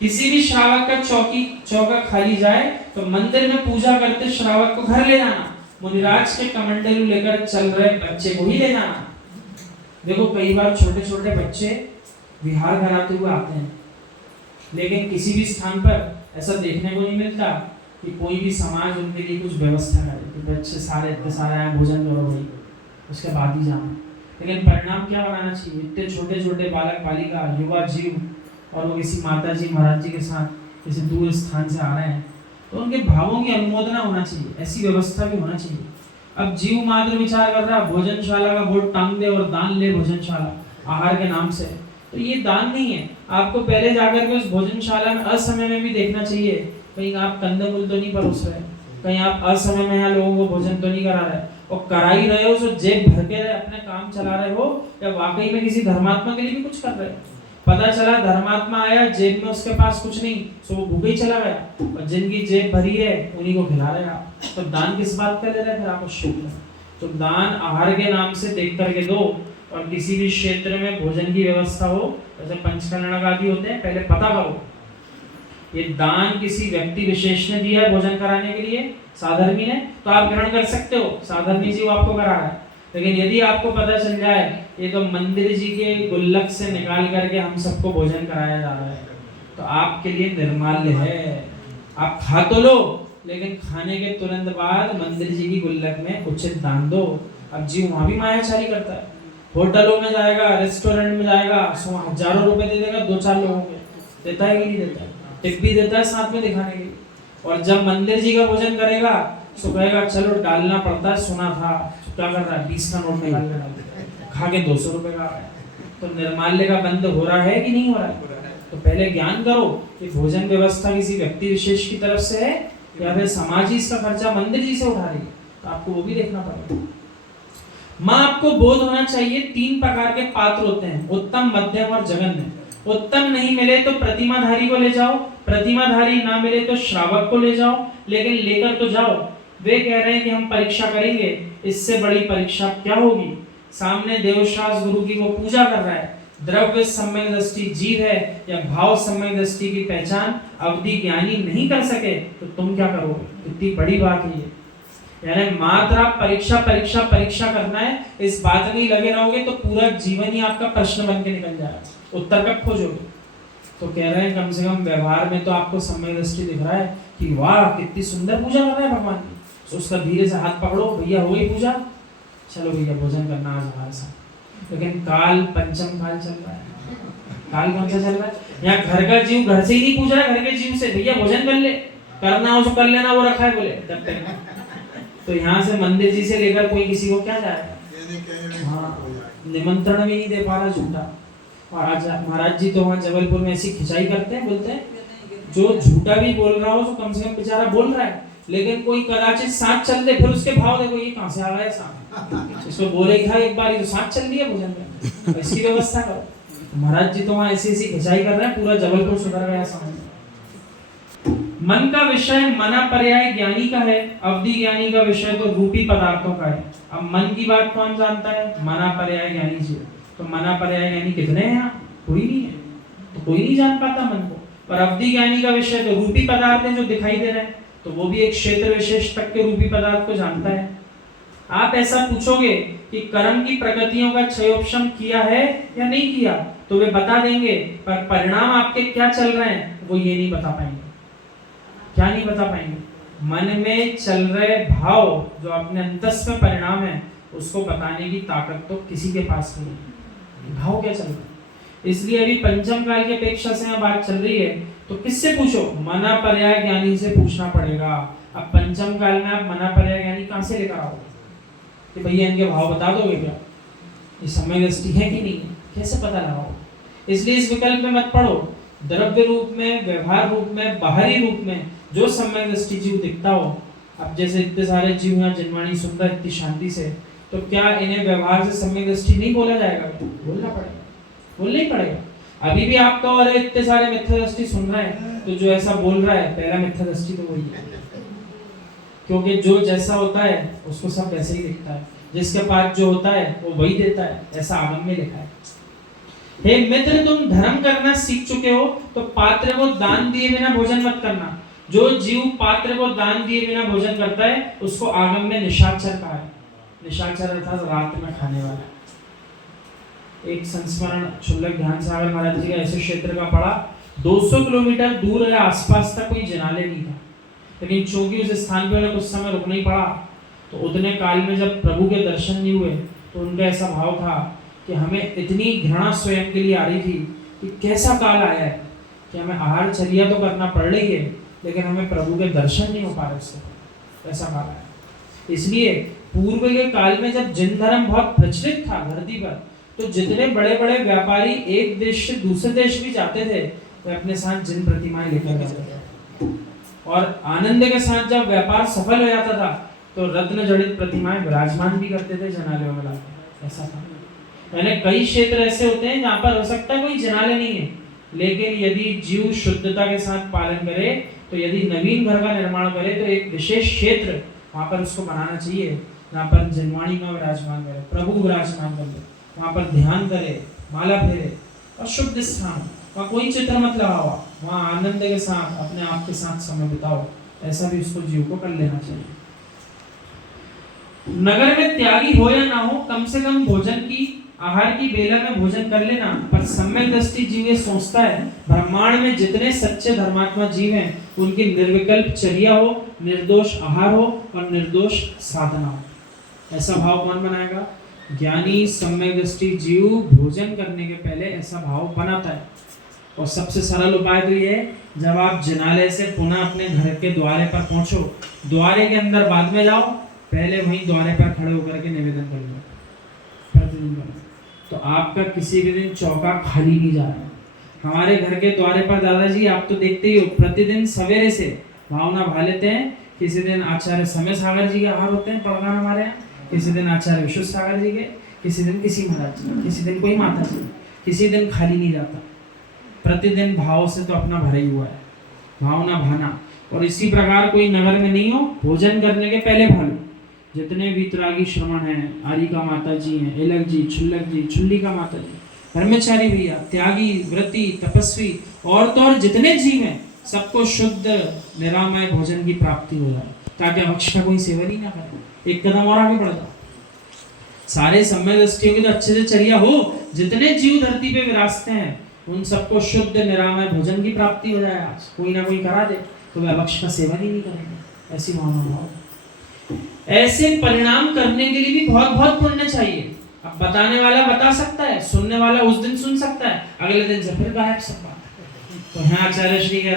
किसी भी श्रावक का चौका खाली जाए तो मंदिर में पूजा करते श्रावक को घर ले जाना, मुनिराज के कमंडलू लेकर चल रहे बच्चे को ही ले जाना। देखो कई बार छोटे छोटे बच्चे विहार कराते हुए आते हैं, लेकिन किसी भी स्थान पर ऐसा देखने को नहीं मिलता कि कोई भी समाज उनके लिए कुछ व्यवस्था करे कि बच्चे सारे इतने सारे आए भोजन करो भाई, उसके बाद ही जाना। लेकिन परिणाम क्या बनाना चाहिए, इतने छोटे छोटे बालक बालिका युवा जीव और वो किसी माता जी महाराज जी के साथ किसी दूर स्थान से आ रहे हैं, तो उनके भावों की अनुमोदना होना चाहिए, ऐसी व्यवस्था भी होना चाहिए। अब जीव मात्र विचार कर रहा भोजनशाला का बोर्ड टांग दे और दान ले भोजनशाला आहार के नाम से, तो ये दान नहीं है। आपको पहले जाकर के उस भोजनशाला में असमय में भी देखना चाहिए, कहीं आप कंदमूल तो नहीं परोस रहे, कहीं आप असमय में यहाँ लोगों को भोजन तो नहीं करा रहे, और करा ही रहे हो तो जेब भर के अपने काम चला रहे हो, या वाकई में किसी धर्मात्मा के लिए भी कुछ कर रहे हो। पता चला धर्मात्मा आया, जेब में उसके पास कुछ नहीं, सो वो भूखे ही चला गया, और जिनकी जेब भरी है उन्हीं को खिला रहे आप, तो दान किस बात का ले रहे हैं फिर आपको शुक्र। तो दान आहार के नाम से देख करके दो, और किसी भी क्षेत्र में भोजन की व्यवस्था हो, जैसे पंचकर्णक आदि होते हैं, पहले पता करो ये दान किसी व्यक्ति विशेष ने दिया है भोजन कराने के लिए, साधर्मी ने, तो आप ग्रहण कर सकते हो, साधर्मी जी वो आपको करा रहा है। लेकिन यदि आपको पता चल जाए ये तो मंदिर जी के गुल्लक से निकाल करके हम सबको भोजन कराया जा रहा है, तो आपके लिए निर्माल्य है। आप खा तो लो, लेकिन खाने के तुरंत बाद मंदिर जी की गुल्लक में उचित दान दो। अब जीव वहां भी मायाचारी करता है, होटलों में जाएगा, रेस्टोरेंट में जाएगा, हजारों रुपए दे देगा 2-4 लोगों के, देता है कि नहीं देता है, टिप भी देता है साथ में दिखाने के लिए। और जब मंदिर जी का भोजन करेगा तो कहेगा चलो डालना पड़ता है, सुना था, क्या कर रहा है 20 का नोट निकाल कर डाल देता है, खा के 200 रुपए का आ रहा है। तो निर्माल्य का बंद हो रहा है कि नहीं हो रहा है? तो पहले ज्ञान करो कि भोजन व्यवस्था किसी व्यक्ति विशेष की तरफ से है या फिर समाज ही इसका खर्चा मंदिर जी से उठा रही है, तो आपको वो भी देखना पड़ेगा। माँ आपको बोध होना चाहिए 3 प्रकार के पात्र होते हैं, उत्तम, मध्यम और जघन्य। उत्तम नहीं मिले तो प्रतिमाधारी को ले जाओ, प्रतिमाधारी ना मिले तो श्रावक को ले जाओ, लेकिन लेकर तो जाओ। वे कह रहे हैं कि हम परीक्षा करेंगे, इससे बड़ी परीक्षा क्या होगी। सामने देवशास गुरु की वो पूजा कर रहा है, द्रव्य सम्यक दृष्टि जीव है या भाव सम्यक दृष्टि की पहचान अवधि ज्ञानी नहीं कर सके, तो तुम क्या करोगे। कितनी बड़ी बात है ये, यानी मात्र आप परीक्षा परीक्षा परीक्षा करना है, इस बात में ही लगे रहोगे तो पूरा जीवन ही आपका प्रश्न बन के निकल जाएगा, उत्तर कब खोजोगे। तो कह रहे हैं कम से कम व्यवहार में तो आपको सम्यक दृष्टि दिख रहा है कि वाह कितनी सुंदर पूजा कर रहे हैं भगवान की, तो उसका धीरे से हाथ पकड़ो, भैया हो गई पूजा, चलो भैया भोजन करना आज हमारे साथ। लेकिन काल पंचम काल चल रहा है, काल कौन सा चल रहा है, यहाँ घर का जीव घर से ही नहीं पूछ रहा है, घर के जीव से भैया भोजन कर ले, करना हो तो कर लेना, वो रखा है बोले तब तक। तो यहाँ से मंदिर जी से लेकर कोई किसी को क्या जाएगा, हाँ निमंत्रण भी नहीं दे पा रहा झूठा। और आज महाराज जी तो वहाँ जबलपुर में ऐसी खिंचाई करते हैं, बोलते हैं जो झूठा भी बोल रहा हो तो कम से कम बेचारा बोल रहा है, लेकिन कोई कदाचित साथ चल दे फिर उसके भाव देखो ये कहाँ से आ रहा है साथ, इसको बोले था एक बार तो साथ चल दिया भोजन में, तो इसकी व्यवस्था करो। तो महाराज जी तो वहाँ ऐसी ऐसी खिंचाई कर रहे हैं, पूरा जबलपुर सुधर गया समझ। मन का विषय मना पर्याय ज्ञानी का है, अवधि ज्ञानी का विषय तो रूपी पदार्थों का है। अब मन की बात कौन जानता है, मना पर्याय ज्ञानी जी। तो मना पर्याय ज्ञानी कितने हैं यहाँ, कोई नहीं है, तो कोई नहीं जान पाता मन को। और अवधि ज्ञानी का विषय तो रूपी पदार्थ है जो दिखाई दे रहे हैं, तो वो भी एक क्षेत्र विशेष तक के रूपी पदार्थ को जानता है। आप ऐसा पूछोगे कि कर्म की प्रकृतियों का क्षयोपशम किया है या नहीं किया, तो वे बता देंगे, पर परिणाम आपके क्या चल रहे हैं वो ये नहीं बता पाएंगे। क्या नहीं बता पाएंगे, मन में चल रहे भाव जो अपने अंतस में परिणाम है उसको बताने की ताकत तो किसी के पास नहीं है, भाव क्या चल रहा है। इसलिए अभी पंचम काल की अपेक्षा से यहाँ बात चल रही है, तो किससे पूछो, मना पर्याय ज्ञानी से पूछना पड़ेगा। अब पंचम काल में आप मना पर्याय ज्ञानी कहाँ से लेकर आओगे कि भैया इनके भाव बता दोगे क्या, ये समय दृष्टि है कि नहीं है, कैसे पता लगाओगे। इसलिए इस विकल्प में मत पढ़ो, द्रव्य रूप में, व्यवहार रूप में, बाहरी रूप में जो समय दृष्टि जीव दिखता हो। अब जैसे इतने सारे जीव यहाँ जिनवाणी सुंदर इतनी शांति से, तो क्या इन्हें व्यवहार से सम्यक दृष्टि नहीं बोला जाएगा, बोलना पड़ेगा, बोलना ही पड़ेगा। अभी भी आप तो अरे इतने सारे मिथ्या दृष्टि सुन रहे हैं, तो जो ऐसा बोल रहा है पहला मिथ्या दृष्टि तो वही है, क्योंकि जो जैसा होता है उसको सब वैसे ही दिखता है, जिसके पास जो होता है वो वही देता है, ऐसा आगम में लिखा है। हे मित्र, तुम धर्म करना सीख चुके हो तो पात्र को दान दिए बिना भोजन मत करना। जो जीव पात्र को दान दिए बिना भोजन करता है उसको आगम में निशाचर कहा है। निशाचर अर्थात रात में खाने वाला। एक संस्मरण क्षुल्लक ध्यान सागर महाराज जी का ऐसे क्षेत्र का पड़ा, 200 किलोमीटर दूर या आसपास तक कोई जनाले नहीं था, लेकिन चूंकि उस स्थान पर कुछ समय रुकना ही पड़ा, तो उतने काल में जब प्रभु के दर्शन नहीं हुए तो उनका ऐसा भाव था कि हमें इतनी घृणा स्वयं के लिए आ रही थी कि कैसा काल आया है कि हमें आहार चर्या तो करना पड़ रही है लेकिन हमें प्रभु के दर्शन नहीं हो पा रहे उससे, ऐसा काल आया। इसलिए पूर्व के काल में जब जिन धर्म बहुत प्रचलित था धरती पर, तो जितने बड़े बड़े व्यापारी एक देश से दूसरे देश भी जाते थे वे अपने साथ जिन प्रतिमाएं लेकर जाते थे, और आनंद के साथ जब व्यापार सफल हो जाता था तो रत्न जड़ित प्रतिमाएं विराजमान भी करते थे जनाले में लाकर। ऐसा था। मैंने कई क्षेत्र ऐसे होते हैं जहाँ पर हो सकता है कोई जनाले नहीं है, लेकिन यदि जीव शुद्धता के साथ पालन करे, तो यदि नवीन घर का निर्माण करे तो एक विशेष क्षेत्र वहाँ पर उसको बनाना चाहिए जहाँ पर जनवाणी का विराजमान करे, प्रभु विराजमान करे, वहाँ पर ध्यान करे, माला फेरे और शुद्ध स्थान, वहाँ कोई चित्र मत लगाओ, वहाँ आनंद के साथ अपने आप के साथ समय बिताओ। ऐसा भी उसको जीव को कर लेना चाहिए। नगर में त्यागी हो या ना हो, कम से कम भोजन की आहार की बेला में भोजन कर लेना। पर सम्यक दृष्टि जीव ये सोचता है ब्रह्मांड में जितने सच्चे धर्मात्मा जीव हैं उनकी निर्विकल्प चर्या हो, निर्दोष आहार हो और निर्दोष साधना हो। ऐसा भाव कौन बनाएगा? ज्ञानी सम्यक दृष्टि जीव भोजन करने के पहले ऐसा भाव बनाता है। और सबसे सरल उपाय तो ये है, जब आप जिनालय से पुनः अपने घर के द्वारे पर पहुंचो, द्वारे के अंदर बाद में जाओ, पहले वहीं द्वारे पर खड़े होकर के निवेदन कर लो प्रतिदिन करो, तो आपका किसी भी दिन चौका खाली नहीं जा रहा। हमारे घर के द्वारे पर दादाजी आप तो देखते ही हो, प्रतिदिन सवेरे से भावना भा लेते हैं। किसी दिन आचार्य समय सागर जी के आहार होते हैं परगान हमारे यहाँ, किसी दिन आचार्य विश्व सागर जी के, किसी दिन किसी महाराज जी, किसी दिन कोई माता जी, किसी दिन खाली नहीं जाता। प्रतिदिन भाव से तो अपना भरा ही हुआ है, भावना भाना। और इसी प्रकार कोई नगर में नहीं हो, भोजन करने के पहले भालो। जितने वीतरागी श्रमण हैं, आरिका माता जी हैं, एलक जी, छुल्लक जी, छुल्लिका माता जी, ब्रह्मचारी भैया, त्यागी, व्रती, तपस्वी और तो और जितने जीव हैं, सबको शुद्ध निरामय भोजन की प्राप्ति हो जाए, ताकि अवक्ष का कोई सेवन ही ना करे, एक कदम और आगे बढ़ जाए। सारे सम्यक दृष्टियों की तो अच्छे से चर्या हो, जितने जीव धरती पे विराजते हैं उन सबको शुद्ध निरामय भोजन की प्राप्ति हो जाए। आज कोई ना कोई करा दे तो वे अवक्ष का सेवन ही नहीं करेंगे। ऐसी भावना भाव। ऐसे परिणाम करने के लिए भी बहुत बहुत पुण्य चाहिए। अब बताने वाला बता सकता है, सुनने वाला उस दिन सुन सकता है, अगले दिन से फिर गायब सब बात। तो यहाँ आचार्य श्री कह रहे हैं